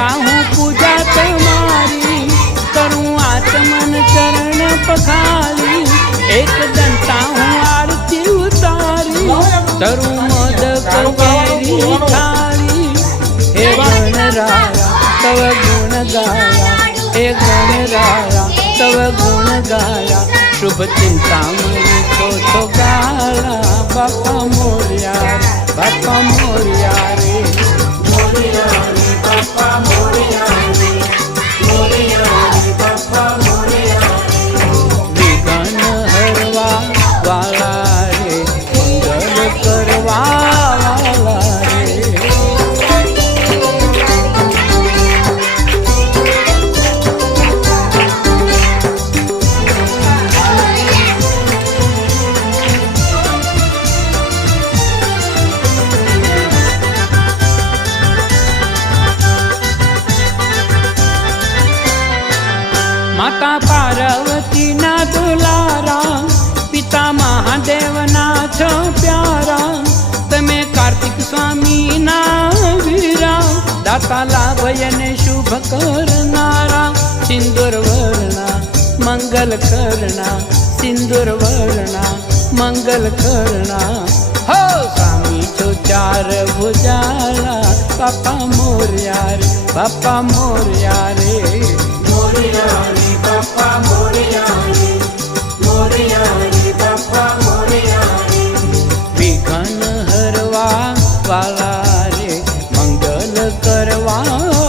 પહેલા હું પૂજા તમારી કરું આચમન ચરણ પખારી એક દંતા હું આરતી ઉતારી તરું મોદક કેરી થાળી હે ગણરાયા તવ ગુણ ગાયા હે ગણરાયા તવ ગુણ ગાયા શુભ ચિંતામણી તો ગાળા બાપા મોર્યા રે મોર્યા રે બાપા મોર્યા રે મોર્યા રે બાપા મોર્યા વિઘ્ન હરવા વાળા રે મંગલ કરવા વાળા રે માતા પાર્વતી ના દુલારા પિતા મહાદેવ ના છો પ્યારા તમે કાર્તિક સ્વામી ના વીરા દાતા લાભયને શુભ કરનારા સિંદુર વર્ણા મંગલ કરણા સિંદુર વર્ણા મંગલ કરણા હો સ્વામી છો ચાર ભુજાલા બાપા મોર્યા રે બાપા મોર્યા રે મોર્યા રે બાપા મોર્યા રે મોર્યા રે બાપા મોર્યા રે વિઘ્ન હરવા વાળા રે મંગલ કરવા